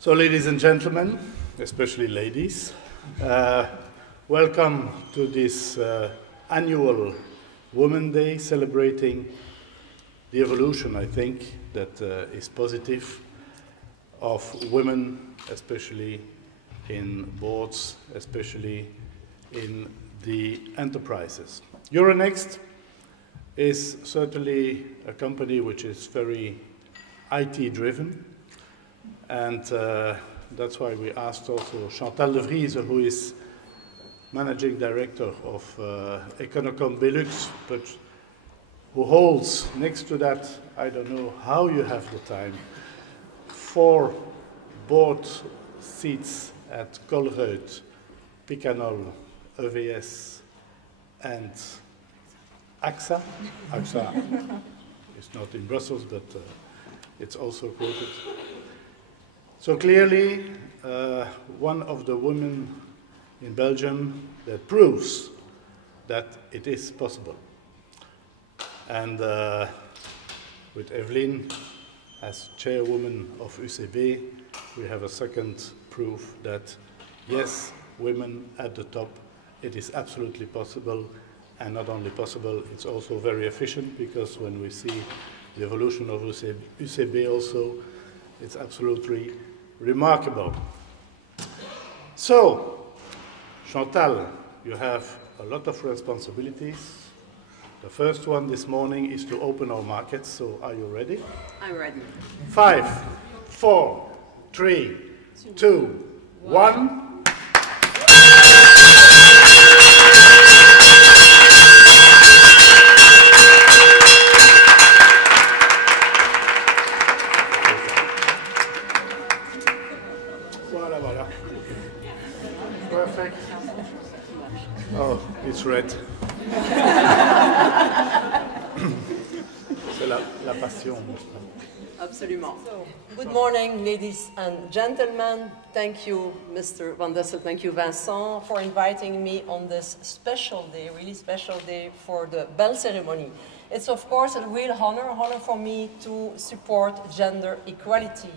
So, ladies and gentlemen, especially ladies, welcome to this annual Women's Day celebrating the evolution, I think, that is positive of women, especially in boards, especially in the enterprises. Euronext is certainly a company which is very IT-driven, and that's why we asked also Chantal de Vries, who is managing director of Econocom Belux, but who holds next to that, I don't know how you have the time, 4 board seats at Colruyt, Picanol, EVS, and AXA. AXA is not in Brussels, but it's also quoted. So clearly, one of the women in Belgium that proves that it is possible. And with Evelyn as chairwoman of UCB, we have a second proof that, yes, women at the top, it is absolutely possible, and not only possible, it's also very efficient, because when we see the evolution of UCB also, it's absolutely remarkable. So, Chantal, you have a lot of responsibilities. The first one this morning is to open our markets, so are you ready? I'm ready. 5, 4, 3, 2, 1. Voilà. Perfect. Oh, it's red. C'est la passion. Absolument. So, good morning, ladies and gentlemen. Thank you, Mr. Van Dessel. Thank you, Vincent, for inviting me on this special day, really special day for the bell ceremony. It's, of course, a real honor for me to support gender equality.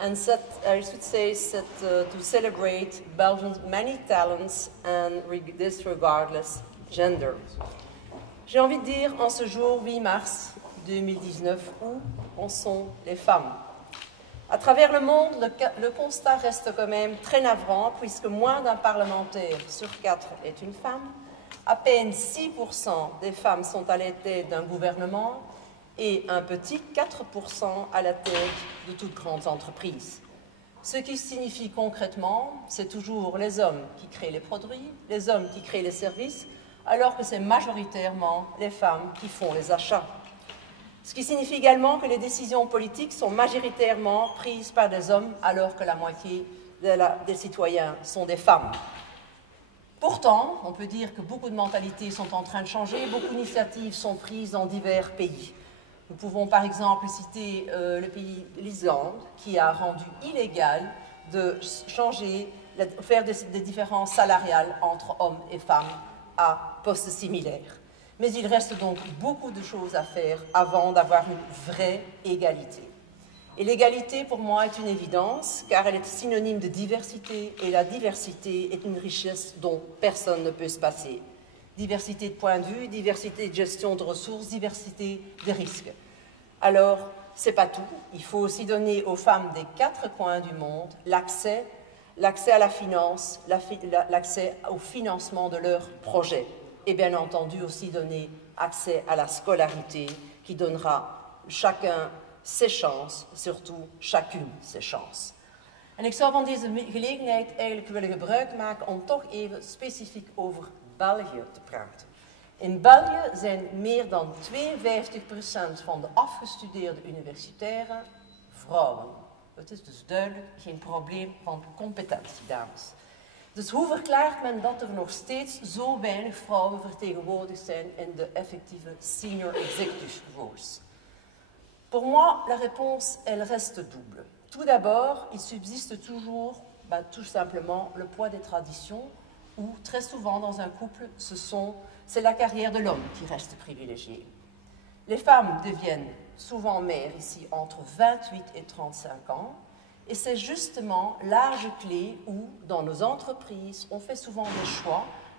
And I should say, to celebrate Belgium's many talents and this regardless gender. J'ai envie de dire, en ce jour 8 mars 2019, où en sont les femmes? À travers le monde, le constat reste quand même très navrant, puisque moins d'un parlementaire sur 4 est une femme, à peine 6% des femmes sont à la tête d'un gouvernement, et un petit 4% à la tête de toutes grandes entreprises. Ce qui signifie concrètement, c'est toujours les hommes qui créent les produits, les hommes qui créent les services, alors que c'est majoritairement les femmes qui font les achats. Ce qui signifie également que les décisions politiques sont majoritairement prises par des hommes, alors que la moitié des citoyens sont des femmes. Pourtant, on peut dire que beaucoup de mentalités sont en train de changer, beaucoup d'initiatives sont prises dans divers pays. Nous pouvons par exemple citer le pays l'Islande, qui a rendu illégal de faire des différences salariales entre hommes et femmes à postes similaires. Mais il reste donc beaucoup de choses à faire avant d'avoir une vraie égalité. Et l'égalité, pour moi, est une évidence, car elle est synonyme de diversité, et la diversité est une richesse dont personne ne peut se passer. Diversité de points de vue, diversité de gestion de ressources, diversité des risques. Alors, c'est pas tout. Il faut aussi donner aux femmes des 4 coins du monde l'accès à la finance, l'accès au financement de leurs projets. Et bien entendu aussi donner accès à la scolarité qui donnera chacun ses chances, surtout chacune ses chances. En ik zou van deze gelegenheid eigenlijk willen gebruik maken om toch even specifiek over België te praten. In België zijn meer dan 52% van de afgestudeerde universitairen vrouwen. Het is dus duidelijk geen probleem van competentie, dames. Dus hoe verklaart men dat er nog steeds zo weinig vrouwen vertegenwoordigd zijn in de effectieve senior executive roles? Pour moi, la réponse, elle reste double. Tout d'abord, il subsiste toujours, tout simplement, le poids des traditions, où très souvent dans un couple, c'est la carrière de l'homme qui reste privilégiée. Les femmes deviennent souvent mères ici entre 28 et 35 ans, Et c'est justement l'âge clé où, dans nos entreprises, on fait souvent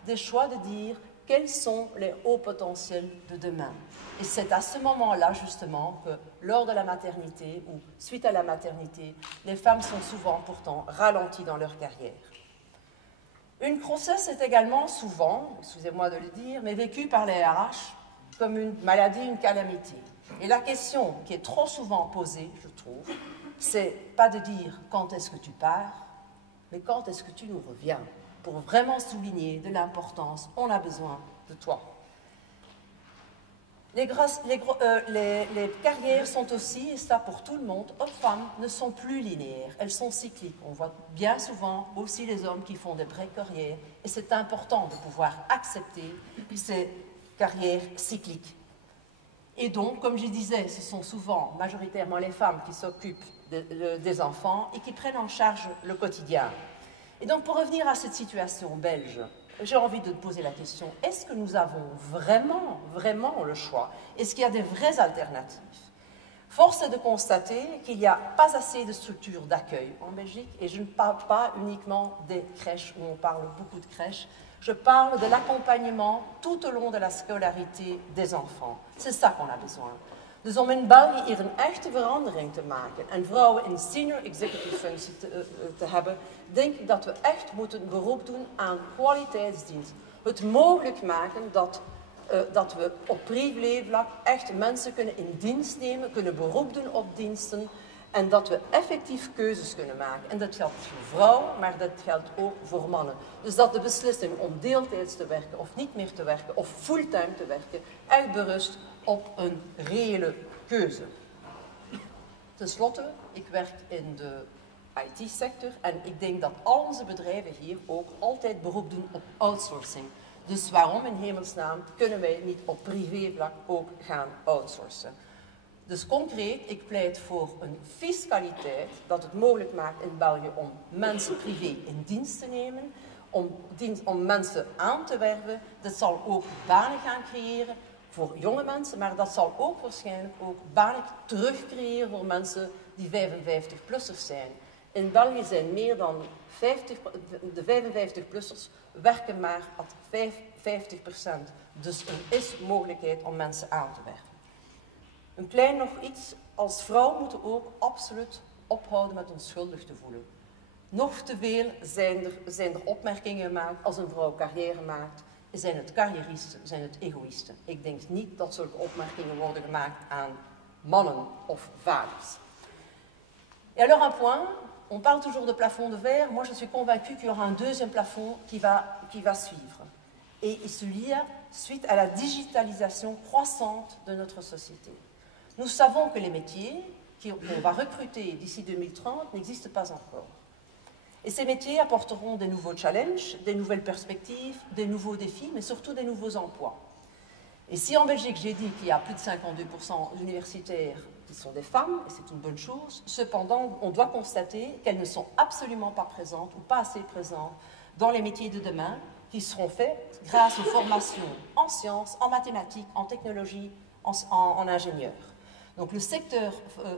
des choix de dire quels sont les hauts potentiels de demain. Et c'est à ce moment-là, justement, que lors de la maternité ou suite à la maternité, les femmes sont souvent pourtant ralenties dans leur carrière. Une grossesse est également souvent, excusez-moi de le dire, mais vécue par les RH comme une maladie, une calamité. Et la question qui est trop souvent posée, je trouve, c'est pas de dire quand est-ce que tu pars, mais quand est-ce que tu nous reviens, pour vraiment souligner de l'importance, on a besoin de toi. Les carrières sont aussi, et ça pour tout le monde, hommes-femmes, ne sont plus linéaires, elles sont cycliques. On voit bien souvent aussi les hommes qui font des vraies carrières, et c'est important de pouvoir accepter ces carrières cycliques. Et donc, comme je disais, ce sont souvent majoritairement les femmes qui s'occupent des enfants et qui prennent en charge le quotidien. Et donc, pour revenir à cette situation belge, j'ai envie de te poser la question, est-ce que nous avons vraiment le choix? Est-ce qu'il y a des vraies alternatives? Force est de constater qu'il n'y a pas assez de structures d'accueil en Belgique, et je ne parle pas uniquement des crèches, où on parle beaucoup de crèches, je parle de l'accompagnement tout au long de la scolarité des enfants. C'est ça qu'on a besoin. Dus om in België hier een echte verandering te maken en vrouwen in senior executive functie te hebben, denk ik dat we echt moeten beroep doen aan kwaliteitsdienst. Het mogelijk maken dat we op privévlak echt mensen kunnen in dienst nemen, kunnen beroep doen op diensten en dat we effectief keuzes kunnen maken. En dat geldt voor vrouwen, maar dat geldt ook voor mannen. Dus dat de beslissing om deeltijds te werken of niet meer te werken of fulltime te werken echt berust op een reële keuze. Ten slotte, ik werk in de IT-sector en ik denk dat al onze bedrijven hier ook altijd beroep doen op outsourcing. Dus waarom in hemelsnaam kunnen wij niet op privévlak ook gaan outsourcen? Dus concreet, ik pleit voor een fiscaliteit dat het mogelijk maakt in België om mensen privé in dienst te nemen, om mensen aan te werven. Dat zal ook banen gaan creëren voor jonge mensen, maar dat zal ook waarschijnlijk ook banen terugcreëren voor mensen die 55-plussers zijn. In België zijn meer dan de 55-plussers werken maar at 50%. Dus er is mogelijkheid om mensen aan te werven. Een klein nog iets, als vrouw moeten we ook absoluut ophouden met ons schuldig te voelen. Nog te veel zijn er opmerkingen gemaakt als een vrouw carrière maakt. Zijn het carrieristen, zijn het egoïsten? Ik denk niet dat zulke opmerkingen worden gemaakt aan mannen of vaders. Et alors un point, on parle toujours de plafond de verre. Moi je suis convaincue qu'il y aura un deuxième plafond qui va suivre. Et il se lie suite à la digitalisation croissante de notre société. Nous savons que les métiers qu'on va recruter d'ici 2030 n'existent pas encore. Et ces métiers apporteront des nouveaux challenges, des nouvelles perspectives, des nouveaux défis, mais surtout des nouveaux emplois. Et si en Belgique, j'ai dit qu'il y a plus de 52% d'universitaires qui sont des femmes, et c'est une bonne chose, cependant, on doit constater qu'elles ne sont absolument pas présentes ou pas assez présentes dans les métiers de demain qui seront faits grâce aux formations en sciences, en mathématiques, en technologie, en ingénieurs. Donc le secteur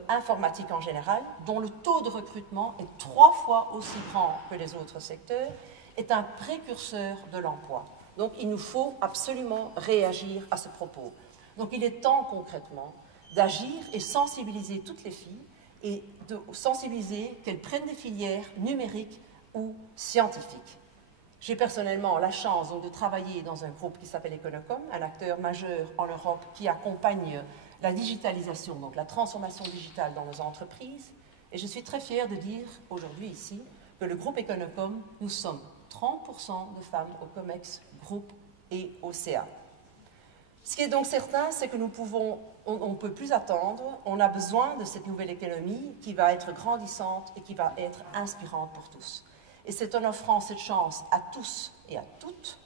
informatique en général, dont le taux de recrutement est 3 fois aussi grand que les autres secteurs, est un précurseur de l'emploi. Donc il nous faut absolument réagir à ce propos. Donc il est temps concrètement d'agir et sensibiliser toutes les filles et de sensibiliser qu'elles prennent des filières numériques ou scientifiques. J'ai personnellement la chance donc, de travailler dans un groupe qui s'appelle Econocom, un acteur majeur en Europe qui accompagne la digitalisation, donc la transformation digitale dans nos entreprises. Et je suis très fière de dire aujourd'hui ici que le groupe Econocom, nous sommes 30% de femmes au COMEX groupe et au CA. Ce qui est donc certain, c'est que on ne peut plus attendre, on a besoin de cette nouvelle économie qui va être grandissante et qui va être inspirante pour tous. Et c'est en offrant cette chance à tous et à toutes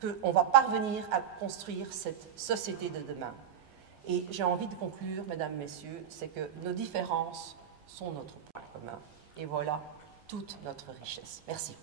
qu'on va parvenir à construire cette société de demain. Et j'ai envie de conclure, mesdames, messieurs, c'est que nos différences sont notre point commun. Et voilà toute notre richesse. Merci.